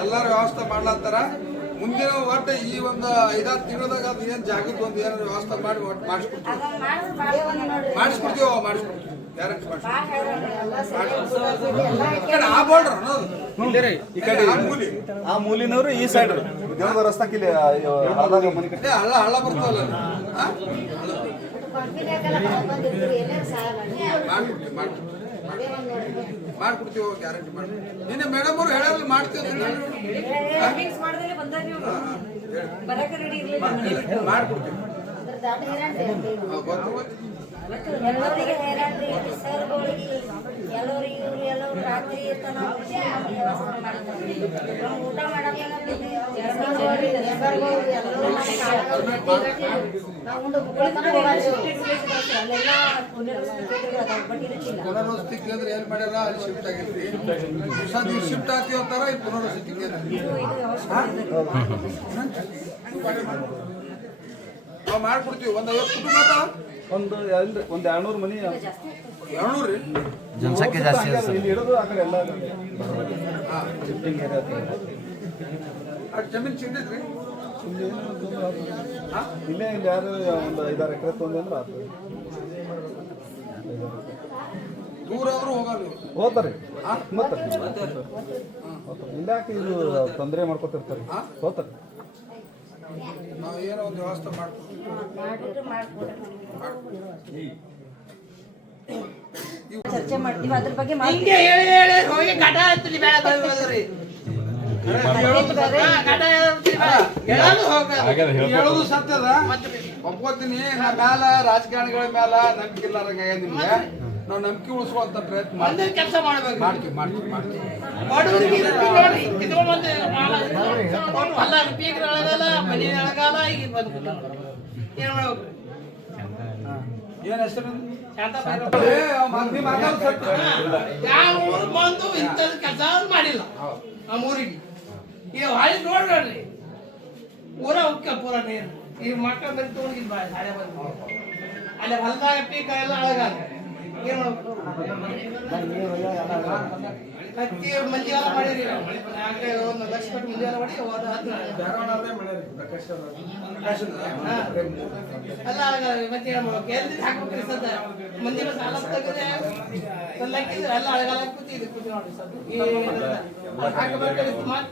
ಎಲ್ಲಾರು ವ್ಯವಸ್ಥೆ ಮಾಡ್ಲತ್ತಾರ. ಮುಂದಿನ ಒಟ್ಟು ಈ ಒಂದು ಐದಾರು ತಿಂಗಳದಾಗ ಅದು ಏನ್ ಜಾಗಕ್ಕೆ ಒಂದು ಏನಾದ್ರು ವ್ಯವಸ್ಥೆ ಮಾಡಿ ಒಟ್ಟು ಮಾಡಿಸ್ಕೊಡ್ತೀವಿ. ಮಾಡಿಸ್ಕೊಡ್ತೀವಿ ಮಾಡಿಸ್ಕೊಡ್ತೀವಿ. ಗ್ಯಾರಂಟಿ ಮಾಡಿಸ್ಕೊಡ್ತೀವಿ. ಆ ಬೋರ್ಡರ್ ಅನ್ನೋದು ಈ ಕಡೆ. ಆ ಮೂಲಿ. ಆ ಮೂಲಿನವರು ಈ ಸೈಡ್ ದೇವದ ರಸ್ತಾಕ್ ಇಲ್ಲಿ ಆದಾಗ ಮನೆ ಕಟ್ಟಿ. ಏ, ಹಳ್ಳ ಹಳ್ಳ ಬರ್ತಾವಲ್ಲ? ಮಾಡ್ಕೊಡ್ತೀವಿ ಗ್ಯಾರಂಟಿ ಮಾಡ್ಕೊಡ್ತೀವಿ. ನಿನ್ನೆ ಮೇಡಮ್ ಅವರು ಹೇಳಲ್ಲ ಮಾಡ್ತೀವಿ ಮಾಡ್ಕೊಡ್ತೀವಿ. ಎಲ್ಲರಿಗೆ ಸರ್ಗಳಿಗೆ ಎಲ್ಲರಿಗೆ ಎಲ್ಲರೂ ರಾತ್ರಿ ತನ ವ್ಯವಸ್ಥೆ ಮಾಡ್ತಾರೆ ನಾವು ಊಟ ಪುನರ್ವಸತಿ ಕೇಂದ್ರ ಏನ್ ಮಾಡ್ಯಾರ? ಅಲ್ಲಿ ಶಿಫ್ಟ್ ಆಗಿರ್ತಿ. ದಿವಸ ಶಿಫ್ಟ್ ಆಗ್ತೀವಿ ಅಂತಾರ ಈ ಪುನರ್ವಸತಿ ಕೇಂದ್ರ ಮಾಡ್ಕೊಡ್ತೀವಿ ಒಂದ್ ಐವತ್ತು ಕುಟುಂಬ ಒಂದು ಎಲ್ರಿ ಒಂದ್ ಎರಡ್ನೂರು ಮನಿ ಎರಡ್ನೂರು ರೀ? ಜನಸಂಖ್ಯೆ ಜಾಸ್ತಿ ಇದೆ ಸರ್ ಇಲ್ಲಿ ಇರೋದು ಆ ಕಡೆ ಎಲ್ಲ ಹಾ. ಶಿಫ್ಟಿಂಗ್ ಏರಿಯಾ ಆ ಜಮೀನ್ ಚಿಂದಿದ್ರಿ? ಇಲ್ಲೇ ಇಲ್ಲಿ ಯಾರು ಒಂದು ಐದಾರು ಎಕರೆ ತೊಂದ್ರೆ ಅಂದ್ರೆ ಆತು. ದೂರ ಆದ್ರೂ ಹೋಗಲ್ಲ ನೀವು ಹೋಗ್ತಾರೆ. ಮತ್ತೆ? ಇಲ್ಲ ಯಾಕೆ ಇದು ತೊಂದರೆ ಮಾಡ್ಕೊತಿರ್ತಾರೆ? ಹೋಗ್ತಾರೆ. ನಾವು ಏನೋ ಒಂದು ವ್ಯವಸ್ಥೆ ಮಾಡ್ಕೊಡ್ತೀವಿ. ಚರ್ಚೆ ಮಾಡ್ತೀವಿ. ಅದ್ರ ಬಗ್ಗೆ ಹಿಂಗೆ ಹೇಳಿ ಹೇಳಿ ಹೋಗಿ ಕಟ ಹತ್ತಲಿ ಬೇಡ ಬೇಡ ಹೇಳೋದು ಹೇಳೋದು ಸತ್ಯದ? ಒಪ್ಕೋತೀನಿ ನಾ ಮ್ಯಾಲ ರಾಜಕಾರಣಿಗಳ ಮ್ಯಾಲ ನಂಬಿಕೆ ಇಲ್ಲಾರಂಗ ನಿಮ್ಗೆ. ನಾವು ನಂಬಿಕೆ ಉಳಿಸುವಂತ ಪ್ರಯತ್ನ ಮಾಡ್ತೀವಿ. ಕೆಲಸ ಮಾಡ್ಬೇಕು. ಮಾಡ್ತೀವಿ ಬಡವರಿಗೆ ನೋಡ್ರಿ ಮನೆ ಈಗ ಏನ್ ಮಾಡ್ಬೇಕು? ಏನ್ ಹೆಸರು. ಯಾವ ಊರು ಬಂದು ಇಂಥದ್ದು ಕೆಲಸ ಮಾಡಿಲ್ಲ. ನಮ್ಮ ಊರಿಗೆ. ಈ ಹಾಳಿ ನೋಡ್ರಿ ಊರ ಉಕ್ಕ ಪೂರ ನೀರು. ಈ ಮಕ್ಕಳ ಬಂದು ತೊಗೊಂಡಿದ್ ಬಾಳೆ ಹಳೆ ಬಂದು ಅಲ್ಲಿ ಹೊಲದಾಗ ಪೀಕ ಎಲ್ಲ ಮಾಡ್ಬೇಕು ಹತ್ತಿ ಮಂದಿ ಎಲ್ಲ ಮಾಡಿರಿ ಯಾಕೆ ಒಂದು ಲಕ್ಷ ಕೊಟ್ಟು ಹೋದ. ಅಲ್ಲ ಆಗ ಮತ್ತೆ ಏನ್ ಮಾಡ್ಬೇಕು ಎಲ್ಲಿ ಹಾಕ್ಬೇಕ್ರಿ ಸದ್ದ ಮಂದಿ ಸಾಲ ತೆಗೆದ್ರೆ ಒಂದು ಹಾಕಿದ್ರೆ ಎಲ್ಲ ಅಳಗಾಲ ಮತ್ತೆ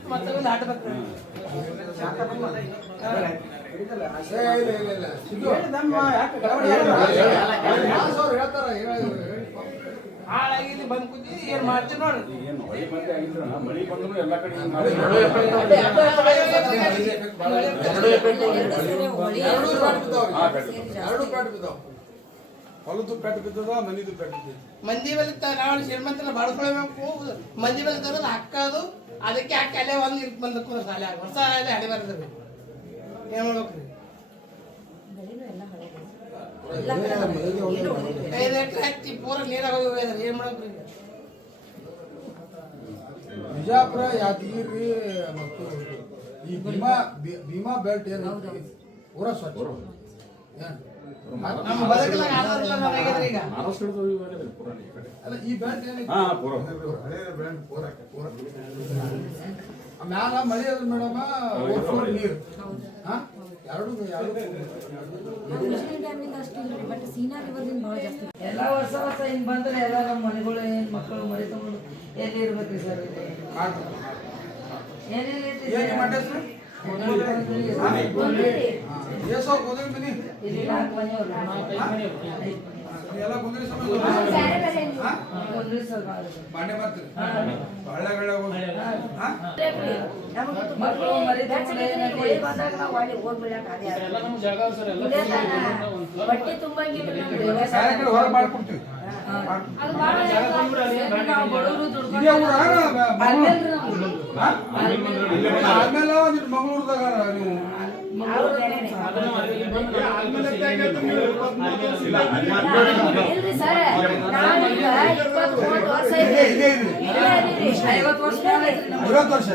ಮತ್ತೆ ಒಂದು ಹಾಕ್ಬೇಕು ಏ, ಇಲ್ಲ, ಇಲ್ಲ, ಇಲ್ಲ. ಸಿದ್ದು. ಮಾಸ್ ಅವ್ರು ಹೇಳ್ತಾರ, ಹೇಳಿ, ಹೇಳಿ. ಹಾಳಾಗಿ ಇಲ್ಲಿ ಬಂದು ಕೂತಿ ಏನ್ ಮಾಡ್ತೀವಿ ನೋಡ್ರಿ ಎರಡೂ ಪೆಟ್ಟು ಬಿದ್ದಾವ್ರಿ. ಎರಡೂ ಪೆಟ್ಟು ಬಿದ್ದಾವ ಹೊಲದ್ದು ಪೆಟ್ಟು ಬಿದ್ದದ ಮನಿದು ಪೆಟ್ಟು ಬಿದ್ದದ? ಮಂದಿ ಬಲ್ಲಿ ನಾವು ಶ್ರೀಮಂತರ ಬಾಳ್ಕೊಳ್ಬೇಕು ಮಂದಿ ಮೇಲೆ ತರೋದು ಹಾಕೋದು ಅದಕ್ಕೆ ಹಾಕಿ ಅಲ್ಲೇ ಒಂದು ಇಟ್ ಬಂದ ಕೂರ ಸಾಲೆ ವರ್ಷ ಅಲ್ಲೇ ಹಡಿ ಬರ್ತದೆ ಏನ್ ಮಾಡ್ಬೇಕ್ರಿ ಐದು ಎಕರೆ ಹಚ್ಚಿ ಪೂರ ನೀರಾಗ ಹೋಗಿ ಏನ್ ಬಿಜಾಪುರ ಯಾದಗಿರಿ ಮತ್ತು ಈ ಭೀಮಾ ಭೀಮಾ ಬೆಲ್ಟ್ ಏನು ಪೂರ ಸ್ವಚ್ಛ. ಏನ್? ನಮ್ಮ ಬದುಕಲಾಗ ಆಧಾರ ಇಲ್ಲ ನಾವು ಹೇಗಿದ್ರಿ ಈಗ? ಅಲ್ಲ. ಈ ಬೆಲ್ಟ್ ಹಳೆ ಬೆಲ್ಟ್ ಪೂರ ಪೂರ. ಮ್ಯಾಲ ಮಳೆ ಅದ ಮೇಡಮ್ ನೀರ್ ನೀರು. ಹಾ? ಎಲ್ಲ ವರ್ಷ ವರ್ಷ ಹಿಂಗ್ ಬಂದ್ರೆ ಎಲ್ಲ ನಮ್ಮ ಮನೆಗಳು ಏನ್ ಮಕ್ಕಳು ಮರಿ ತಗೊಂಡು ಎಲ್ಲಿ ಇರ್ಬೇಕ್ರಿ ಸರ್. ಬಾಂಡೆ ಮಾಡ್ತೀರಿ ಮಕ್ಕಳು ಬಂದಾಗ ನಾವು ಅಲ್ಲಿ ಹೋಗ್ಬಿಡಕ್ ಅದೇ ಬಟ್ಟೆ ತುಂಬಂಗಿಲ್ಲ ಆದ್ಮೇಲೆ ಮಂಗಳೂರದಾಗ ಅದೀರಿ. ಐವತ್ತು ವರ್ಷ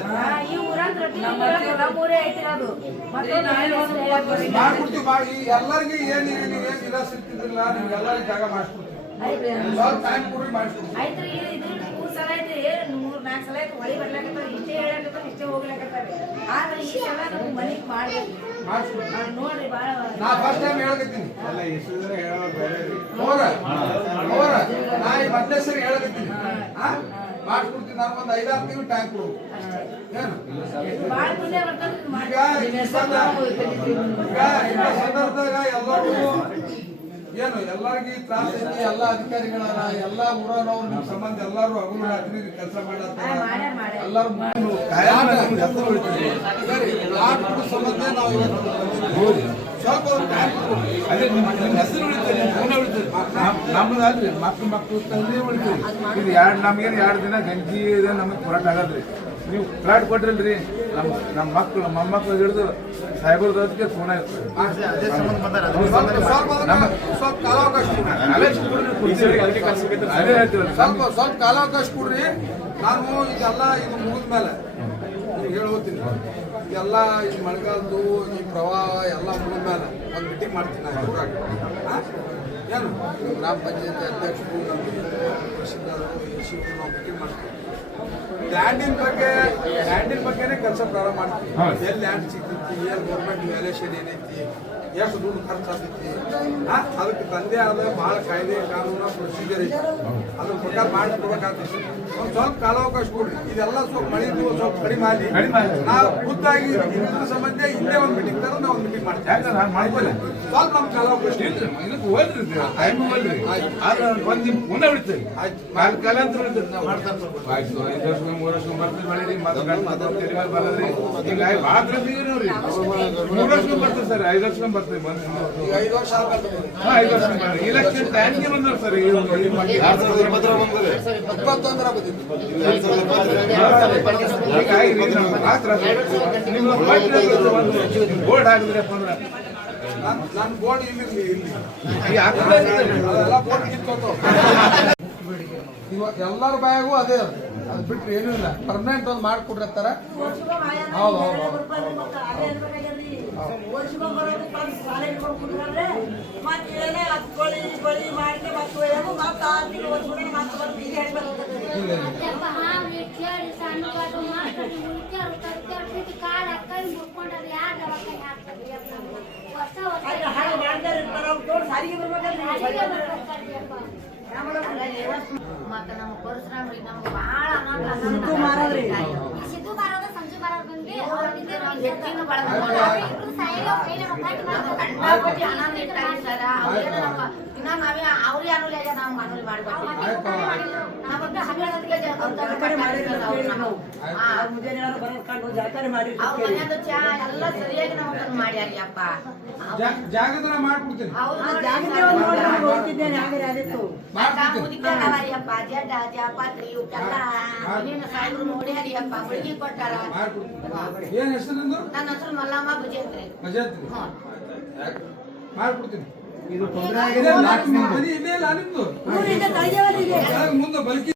ಮಾಡ್ಕೊಡ್ತೀವಿ ಮಾಡಿ. ಎಲ್ಲರಿಗೆ ಏನ್ ನೀವು ಏನ್ ಜಾಗ ಮಾಡಿಸ್ಕೊಡ್ತೀವಿ. ಆಯ್ತ್ರಿ ಇದ್ರ ಮೂರ್ ಸಲ ಐತಿ ಮೂರ್ ನಾಲ್ಕು ಸಲ ಐತಿ ಹೊಳಿ ಬರ್ಲಾಕತ್ತ ಇಷ್ಟೇ ಹೇಳಕತ್ತ ಇಷ್ಟೇ ಹೋಗ್ಲಾಕ ಮಾಡ್ಬೇಕು ಮಾಡಿಸ್ಬಿಡ್ತೀನಿ ನಾನ್ ನೋಡ್ರಿ ಭಾಳ ನಾ ಫಸ್ಟ್ ಟೈಮ್ ಹೇಳಕತ್ತೀನಿ ನಾ ಈ ಮೊದಲೇ ಸರಿ ಹೇಳಕತ್ತೀನಿ ಹಾ ಮಾಡ್ಕೊಡ್ತೀನಿ ನಾನು ಒಂದು ಐದಾರು ತಿಂಗಳು ಟೈಮ್ ಕೊಡು ಈಗ ಈ ಸಂದರ್ಭದಾಗ ಎಲ್ಲರೂ ಏನು ಎಲ್ಲರಿಗೂ ತ್ರಾಸ ಐತಿ ಎಲ್ಲ ಅಧಿಕಾರಿಗಳನ್ನ ಎಲ್ಲ ಊರನವ್ರು ನಿಮ್ಮ ಸಂಬಂಧ ಎಲ್ಲರೂ ಹಗಲು ರಾತ್ರಿ ಕೆಲಸ ಮಾಡತ್ತಾರ ಎಲ್ಲಾರು ಸಂಬಂಧ ನಾವು. ಸ್ವಲ್ಪ ಅದೇ ನಿಮ್ಮ ಹೆಸರು ಉಳಿತದೆ ನಮ್ಮದಾದ್ರಿ ಮಕ್ಳು ಮಕ್ಳು ತಂದೆ ಉಳಿತೀವಿ ಇದು ಎರಡು ನಮ್ಗೇನು ಎರಡು ದಿನ ಗಂಜಿ ಇದೆ ನಮಗೆ ಹೋರಾಟ ಆಗಲ್ರಿ. ನೀವು ಫ್ಲಾಟ್ ಕೊಟ್ರಲ್ರಿ. ನಮ್ಮ ನಮ್ಮ ಮಕ್ಕಳು ಮೊಮ್ಮಕ್ಳು ಹಿಡಿದು ಸಾಹೇಬ್ರದ್ದು ಅದಕ್ಕೆ ಫೋನ್. ಅದೇ ಸ್ವಲ್ಪ ಸ್ವಲ್ಪ ಕಾಲಾವಕಾಶ ಕೊಡ್ರಿ. ನಾನು ಇದೆಲ್ಲ ಇದು ಮುಗಿದ ಮೇಲೆ ಹೇಳ್ಬೋತೀನಿ ಹೇಳ್ತೀನಿ ಇದೆಲ್ಲ ಈ ಮಳೆಗಾಲದ್ದು ಈ ಪ್ರವಾಹ ಎಲ್ಲ ಮುಗಿದ ಮೇಲೆ ಒಂದು ಮೀಟಿಂಗ್ ಮಾಡ್ತೀನಿ ನಾನು ಊರಾಗ. ಏನು? ಗ್ರಾಮ ಪಂಚಾಯತಿ ಅಧ್ಯಕ್ಷರು ನಮ್ಮ ಪ್ರಸಿದ್ಧರು ಎ ಸಿ ನಾವು ಮೀಟಿಂಗ್ ಮಾಡ್ತೀವಿ. ಲ್ಯಾಂಡಿನ ಬಗ್ಗೆ ಲ್ಯಾಂಡಿನ ಬಗ್ಗೆನೇ ಕೆಲಸ ಪ್ರಾರಂಭ ಮಾಡ್ತೀವಿ. ಎಲ್ಲಿ ಲ್ಯಾಂಡ್ ಸಿಗ್ತೈತಿ ಎಲ್ಲಿ ಗೌರ್ಮೆಂಟ್ ವ್ಯಾಲ್ಯೂಷನ್ ಏನೈತಿ ಎಷ್ಟು ದುಡ್ಡು ಖರ್ಚಾಗ್ತೈತಿ? ಆ, ಅದಕ್ಕೆ ತಂದೆ ಆದ ಭಾಳ ಕಾಯ್ದೆ ಕಾನೂನು ಪ್ರೊಸೀಜರ್ ಐತಿ. ಅದ್ರ ಪ್ರಕಾರ ಮಾಡಿ ಕೊಡಬೇಕಾಗ್ತೈತಿ. ಒಂದು ಸ್ವಲ್ಪ ಕಾಲಾವಕಾಶ ಕೊಡ್ರಿ. ಇದೆಲ್ಲ ಸ್ವಲ್ಪ ಮಳೆ ಸ್ವಲ್ಪ ಕಡಿಮೆ ಆಗಲಿ ಕಡಿಮೆ ನಾವು ಖುದ್ದಾಗಿ ಇದ್ರ ಸಂಬಂಧ ಇಲ್ಲೇ ಒಂದು ಮೀಟಿಂಗ್ ತರ ನಾವು ಒಂದು ಮೀಟಿಂಗ್ ಮಾಡ್ತೀವಿ. ಸ್ವಲ್ಪ ನಮ್ಮ ಕಾಲಾವಕಾಶ ಇದಕ್ಕೆ ಹೋದ್ರಿ ಟೈಮ್ ಹೋದ್ರಿ. ಒಂದು ಫೋನ್ ಉಳಿತದೆ ಆಯ್ತು. ಕಾಲ ನಾವು ಐದು ವರ್ಷ ಮೂರು ವರ್ಷ ಮತ್ತೆ ಮತ್ತೆ ಬರೋದ್ರಿ ಹಿಂಗಾಗಿ ಭಾಳ ನೋಡ್ರಿ ಮೂರು ವರ್ಷ ಬರ್ತದೆ ಸರ್ ಐದು ವರ್ಷ ಬರ್ತದೆ ಇಲೆಕ್ಷನ್ ಟೈಮ್ಗೆ ಬಂದ್ರು ಸರ್. ನಿಮ್ಮ ಬೋರ್ಡ್ ಹಾಕಿದ್ರಪ್ಪ ಅಂದ್ರೆ ನನ್ನ ಬೋರ್ಡ್ ಇಲ್ಲಿ ಇಲ್ಲಿ. ಅದೆಲ್ಲ ಇವಾಗ ಎಲ್ಲರ ಬಾಯಾಗೂ ಅದೇ ಅದು. ಅದು ಬಿಟ್ರೆ ಏನೂ ಇಲ್ಲ. ಪರ್ಮನೆಂಟ್ ಒಂದು ಮಾಡ್ಕೊಡ್ರತ್ತಾರ ಹೌದು ಹೌದು ಮತ್ತ ನಮ್ಮ ಪರಶುರಾಮ್ರಿ ನಮ್ಗೆ ಭಾಳ ಸಿದ್ದು ಮಾರೋದು ಸಿದ್ದು ಮಾರೋದು ಬಂದು ಅವ್ರ ಹಿಂದೆ ನಾವು ಎತ್ತಿನ ಬಳಗ ಇಬ್ರು ಸಾಯಿಲ್ಲ ಕೈಲಿ ರೊಕ್ಕ ಹಾಕಿ ಮಾಡ್ಬೇಕು. ಕಂಡಾಪಟ್ಟಿ ಹಣ ಇಟ್ಟಾರಿ ಸರ ಅವ್ರೇನು ನಮ್ಮ ಇನ್ನ ನಾವೇ ಅವ್ರೇ ಅನುಲಿ ಆಗ್ಯಾದ ನಾವು ಮನುಲಿ ಮಾಡ್ಬೇಕು ನಮಗೆ ಹನ್ನೆರಡಕ್ಕೆ ಅವ್ರ ಮನ್ಯಾದ ಚಾ ಎಲ್ಲ ಸರಿಯಾಗಿ ನಮಗೆ ಮಾಡ್ಯಾರಿ ಅಪ್ಪ. ಜಾ- ಜಾಗದ ಮಾಡ್ಕೊಡ್ತೀನಿ. ಅವ್ರು ಮುದಿಕಾರವರಿಯಪ್ಪ ಜಡ್ಡ ಜಾಪಾತ್ರಿ ಇವಕ್ಕೆಲ್ಲ ಮನೇನ ಸಾಹೇಬ್ರು ನೋಡ್ಯಾರಿ ಅಪ್ಪ ಬೆಳಿಗ್ಗೆ ಕೊಟ್ಟಾರ. ಏನ್ ಹೆಸರು ನಿಂದು? ನನ್ನ ಹೆಸರು ಮಲ್ಲಮ್ಮ ಭುಜೇಂದ್ರಿ. ಮಜಾತ್ರಿ ಹ್ಞೂ ಮಾಡ್ಕೊಡ್ತೀನಿ. ಇದು ತೊಂದರೆ ಆಗಿದೆ ಮುಂದೆ ಬಲ್ಕಿ